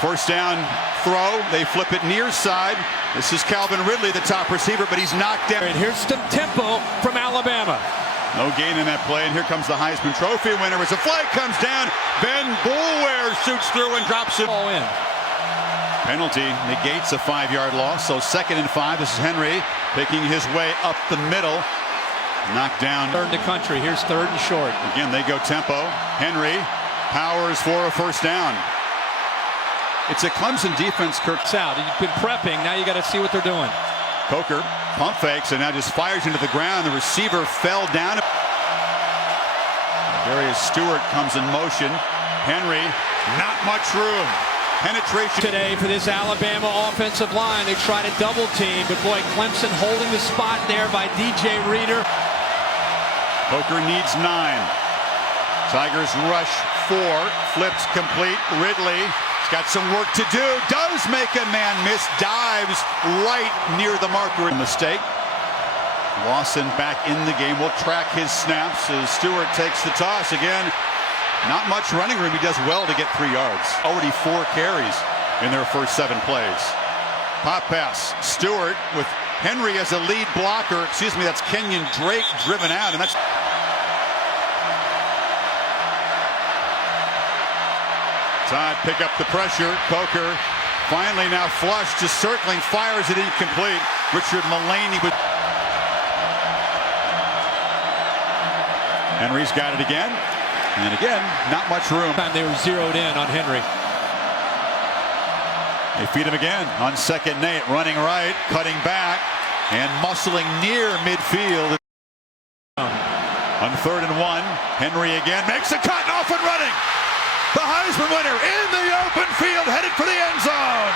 First down throw. They flip it near side. This is Calvin Ridley, the top receiver, but he's knocked down. And here's some tempo from Alabama. No gain in that play, and here comes the Heisman Trophy winner as a flag comes down. Ben Boulware shoots through and drops it. All in. Penalty negates a 5-yard loss, so 2nd and 5. This is Henry picking his way up the middle. Knocked down. Third to country. Here's 3rd and short. Again, they go tempo. Henry powers for a first down. It's a Clemson defense, Kirk. Out. You've been prepping. Now you got to see what they're doing. Coker pump fakes and now just fires into the ground. The receiver fell down. Darius Stewart comes in motion. Henry, not much room. Penetration Today for this Alabama offensive line. They try to double team, but boy, Clemson holding the spot there by DJ Reader. Coker needs 9. Tigers rush 4. Flips complete. Ridley. He's got some work to do. Does make a man miss. Dives right near the marker. Mistake. Lawson back in the game. We'll track his snaps as Stewart takes the toss again. Not much running room. He does well to get 3 yards. Already 4 carries in their first 7 plays. Pop pass. Stewart with Henry as a lead blocker. Excuse me, that's Kenyon Drake driven out, and that's Dodd pick up the pressure. Coker finally now flushed, just circling, fires it incomplete. Richard Mullaney with Henry's got it again. And again, not much room. They were zeroed in on Henry. They feed him again on 2nd and 8. Running right, cutting back, and muscling near midfield. On 3rd and 1, Henry again makes a cut and off and running. The Heisman winner in the open field, headed for the end zone.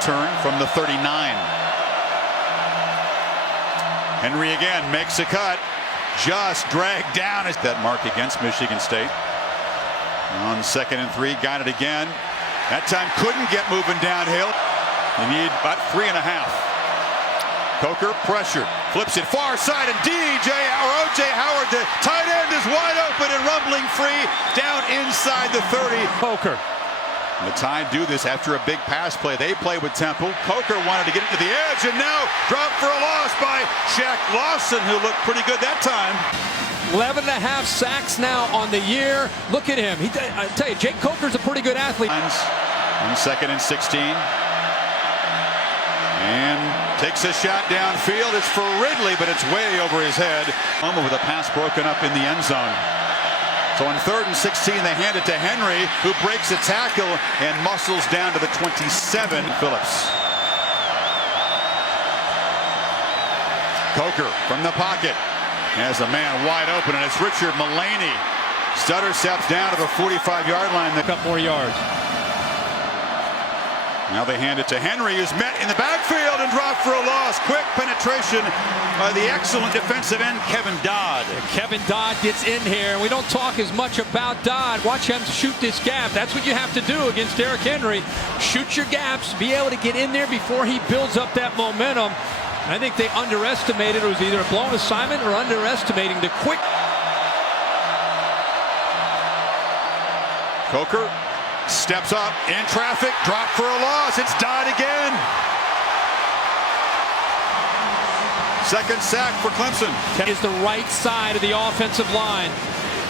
Turn from the 39. Henry again makes a cut. Just dragged down at that mark against Michigan State. On 2nd and 3, got it again. That time couldn't get moving downhill. You need about 3.5. Coker pressured, flips it far side, and O.J. Howard, the tight end, is wide open and rumbling free down inside the 30. Coker. And the Tide do this after a big pass play. They play with Temple. Coker wanted to get it to the edge, and now dropped for a loss by Shaq Lawson, who looked pretty good that time. 11.5 sacks now on the year. Look at him. I tell you, Jake Coker's a pretty good athlete. On 2nd and 16. And takes a shot downfield. It's for Ridley, but it's way over his head. With a pass broken up in the end zone. So on 3rd and 16, they hand it to Henry, who breaks a tackle and muscles down to the 27. Phillips. Coker from the pocket has a man wide open, and it's Richard Mullaney. Stutter steps down to the 45-yard line. A couple more yards. Now they hand it to Henry, who's met in the backfield and dropped for a loss. Quick penetration by the excellent defensive end, Kevin Dodd. Kevin Dodd gets in here. We don't talk as much about Dodd. Watch him shoot this gap. That's what you have to do against Derrick Henry. Shoot your gaps, be able to get in there before he builds up that momentum. I think they underestimated. It was either a blown assignment or underestimating the quick. Coker steps up in traffic, drop for a loss. It's Dodd again. 2nd sack for Clemson. Is the right side of the offensive line.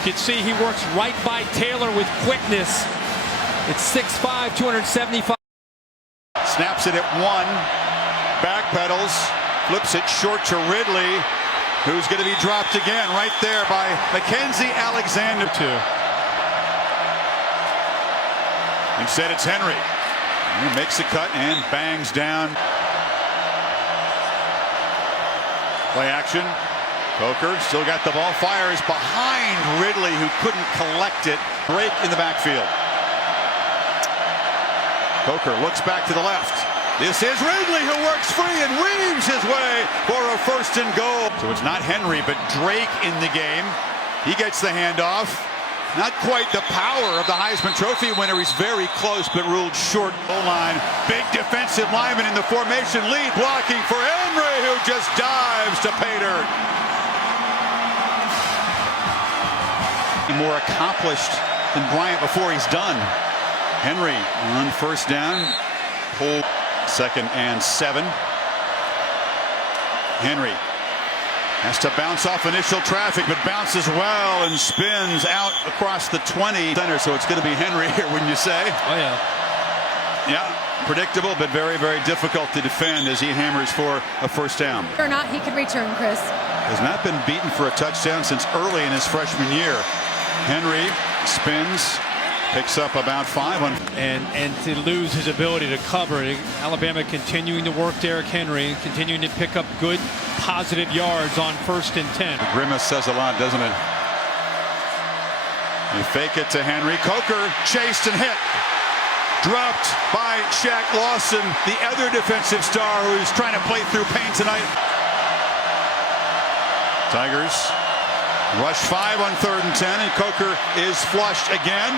You can see he works right by Taylor with quickness. It's 6'5", 275. Snaps it at 1. Backpedals. Flips it short to Ridley, who's going to be dropped again right there by Mackenzie Alexander. Instead, it's Henry. He makes a cut and bangs down. Play action. Coker still got the ball. Fires behind Ridley, who couldn't collect it. Break in the backfield. Coker looks back to the left. This is Ridley, who works free and weaves his way for a 1st and goal. So it's not Henry, but Drake in the game. He gets the handoff. Not quite the power of the Heisman Trophy winner. He's very close, but ruled short. O-line. Big defensive lineman in the formation. Lead blocking for Henry, who just dives to pay dirt. more accomplished than Bryant before he's done. Henry on first down. Pull 2nd and 7. Henry has to bounce off initial traffic, but bounces well and spins out across the 20. So it's going to be Henry here, wouldn't you say? Oh, yeah. Yeah, predictable, but very, very difficult to defend as he hammers for a first down. Or not, he could return, Chris. Has not been beaten for a touchdown since early in his freshman year. Henry spins, picks up about 5 on. And to lose his ability to cover. Alabama continuing to work Derrick Henry, continuing to pick up good, positive yards on 1st and 10. The grimace says a lot, doesn't it? You fake it to Henry. Coker chased and hit. Dropped by Shaq Lawson, the other defensive star who's trying to play through pain tonight. Tigers rush 5 on 3rd and 10, and Coker is flushed again.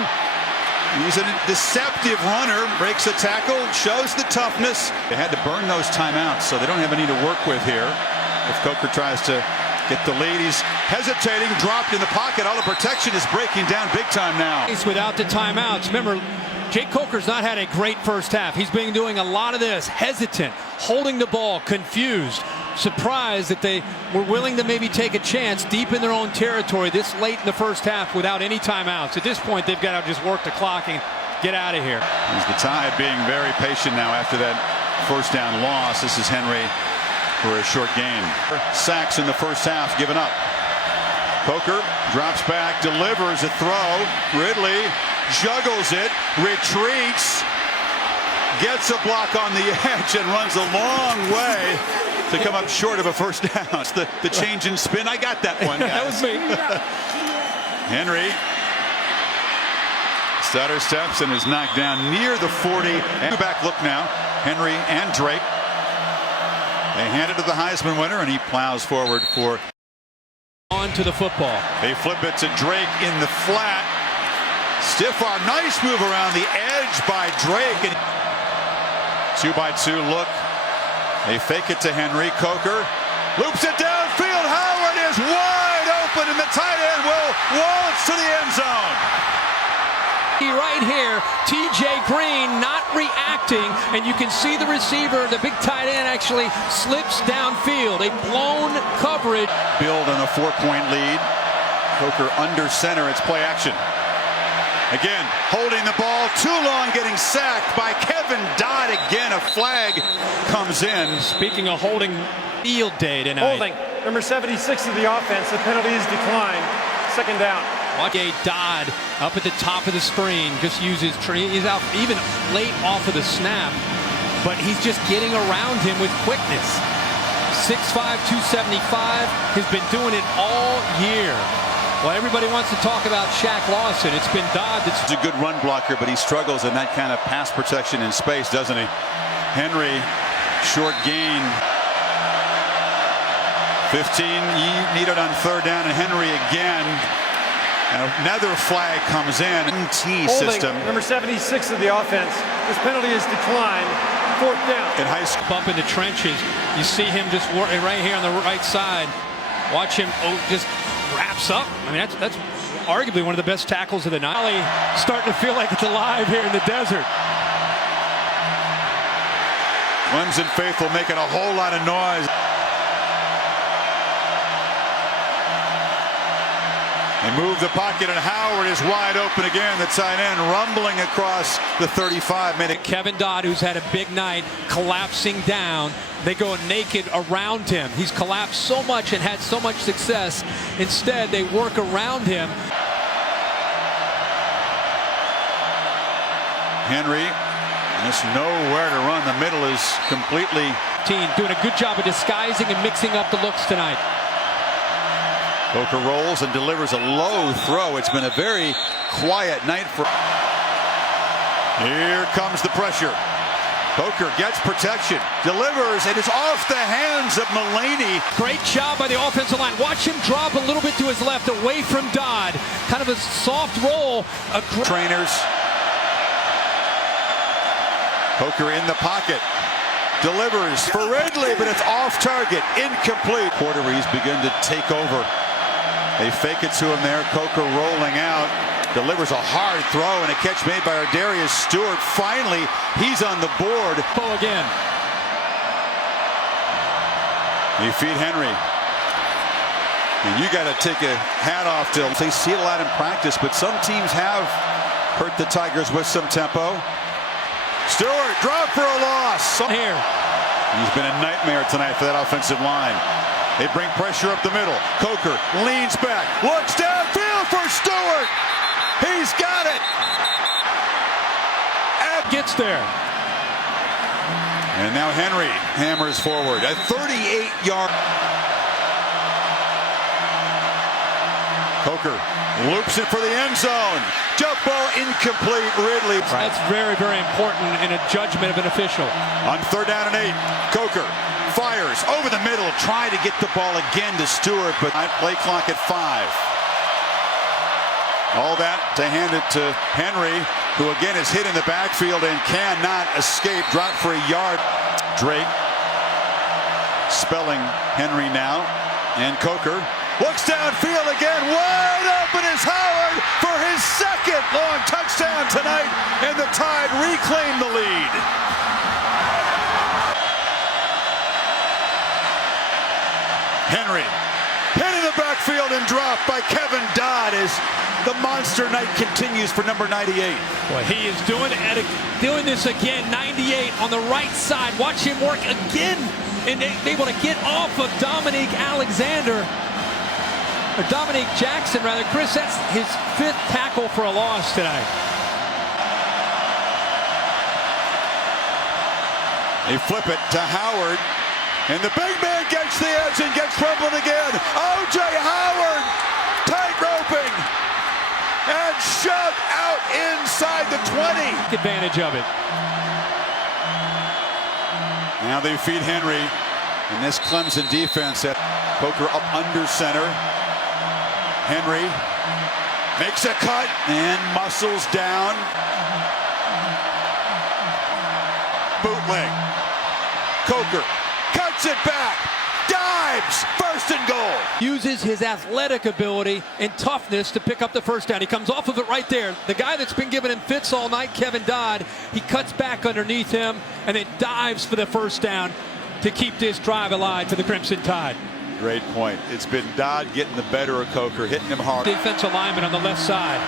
He's a deceptive runner, breaks a tackle, shows the toughness. They had to burn those timeouts, so they don't have any to work with here. If Coker tries to get the lead, he's hesitating, dropped in the pocket. All the protection is breaking down big time now. He's without the timeouts. Remember, Jake Coker's not had a great first half. He's been doing a lot of this, hesitant, holding the ball, confused, surprised that they were willing to maybe take a chance deep in their own territory this late in the first half without any timeouts. At this point, they've got to just work the clock and get out of here. Here's the Tide being very patient now after that first down loss. This is Henry for a short gain. Sacks in the first half given up. Coker drops back, delivers a throw. Ridley juggles it, retreats, gets a block on the edge and runs a long way to come up short of a first down. It's the change in spin. I got that one, guys. That was me. Henry stutter steps and is knocked down near the 40. And back look now. Henry and Drake. They hand it to the Heisman winner, and he plows forward for on to the football. They flip it to Drake in the flat. Stiff arm, nice move around the edge by Drake. And 2-by-2 look. They fake it to Henry. Coker loops it downfield. Howard is wide open, and the tight end will waltz to the end zone. Right here, TJ Green not reacting, and you can see the receiver, the big tight end, actually slips downfield. A blown coverage. Build on a 4-point lead. Coker under center. It's play action. Again, holding the ball too long, getting sacked by Kevin Dodd. Again, a flag comes in. Speaking of holding, field day tonight. Holding, number 76 of the offense. The penalty is declined. 2nd down. Watch Dodd up at the top of the screen. Just uses tree. He's out even late off of the snap, but he's just getting around him with quickness. 6'5", 275. Has been doing it all year. Well, everybody wants to talk about Shaq Lawson. It's been Dodd that's a good run blocker, but he struggles in that kind of pass protection in space, doesn't he? Henry, short gain. 15 needed on 3rd down, and Henry again. Another flag comes in. T system. Number 76 of the offense. This penalty is declined. 4th down. In high school. Bump in the trenches. You see him just working right here on the right side. Watch him just wraps up. I mean, that's arguably one of the best tackles of the night. Starting to feel like it's alive here in the desert. Clemson faithful making a whole lot of noise. They move the pocket, and Howard is wide open again. The tight end rumbling across the 35-minute. Kevin Dodd, who's had a big night, collapsing down. They go naked around him. He's collapsed so much and had so much success. Instead, they work around him. Henry just nowhere to run. The middle is completely. Doing a good job of disguising and mixing up the looks tonight. Coker rolls and delivers a low throw. It's been a very quiet night for. Here comes the pressure. Coker gets protection, delivers, and it's off the hands of Mullaney. Great job by the offensive line. Watch him drop a little bit to his left, away from Dodd. Kind of a soft roll. Trainers. Coker in the pocket. Delivers for Ridley, but it's off target. Incomplete. Quarter where he's begun to take over. They fake it to him there. Coker rolling out. Delivers a hard throw and a catch made by Darius Stewart. Finally, he's on the board. Again. You feed Henry. And you got to take a hat off to him. They see it a lot in practice, but some teams have hurt the Tigers with some tempo. Stewart, drop for a loss. Here. He's been a nightmare tonight for that offensive line. They bring pressure up the middle. Coker leans back, looks downfield for Stewart. He's got it. And gets there. And now Henry hammers forward. A 38-yard. Coker loops it for the end zone. Jump ball incomplete. Ridley. That's very, very important in a judgment of an official. On 3rd down and 8, Coker fires over the middle, trying to get the ball again to Stewart, but play clock at 5. All that to hand it to Henry, who again is hit in the backfield and cannot escape. Drop for a yard. Drake spelling Henry now, and Coker looks downfield again. Wide open is Howard for his 2nd long touchdown tonight, and the Tide reclaim the lead. Henry hit in the backfield and dropped by Kevin Dodd as the monster night continues for number 98. Well, he is doing this again. 98 on the right side. Watch him work again and able to get off of Dominique Jackson rather. Chris, that's his 5th tackle for a loss tonight. They flip it to Howard, and the big man gets the edge and gets crumbled again. O.J. Howard tight roping and shoved out inside the 20. Advantage of it. Now they feed Henry, and this Clemson defense at Coker up under center. Henry makes a cut and muscles down. Bootleg. Coker cuts it back. Dives. 1st and goal. Uses his athletic ability and toughness to pick up the 1st down. He comes off of it right there. The guy that's been giving him fits all night, Kevin Dodd, he cuts back underneath him and then dives for the 1st down to keep this drive alive for the Crimson Tide. Great point. It's been Dodd getting the better of Coker, hitting him hard. Defensive lineman on the left side.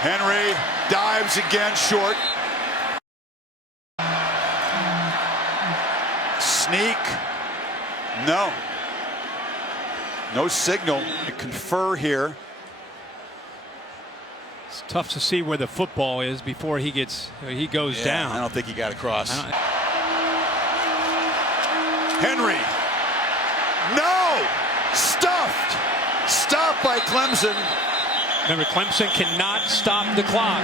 Henry dives again short. Sneak. No. No signal to confer here. It's tough to see where the football is before he goes down. I don't think he got across. Henry. No! Stuffed! Stopped by Clemson. Remember, Clemson cannot stop the clock.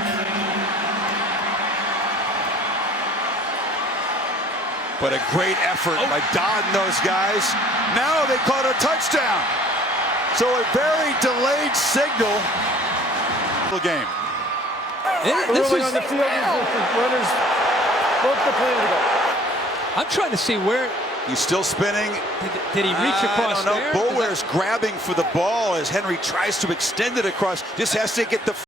But a great effort by Dodd and those guys. Now they caught a touchdown. So a very delayed signal. Game. This is on the field, runners broke the play to go. I'm trying to see where. He's still spinning. Did he reach across there? Boulware's grabbing for the ball as Henry tries to extend it across. Just has to get the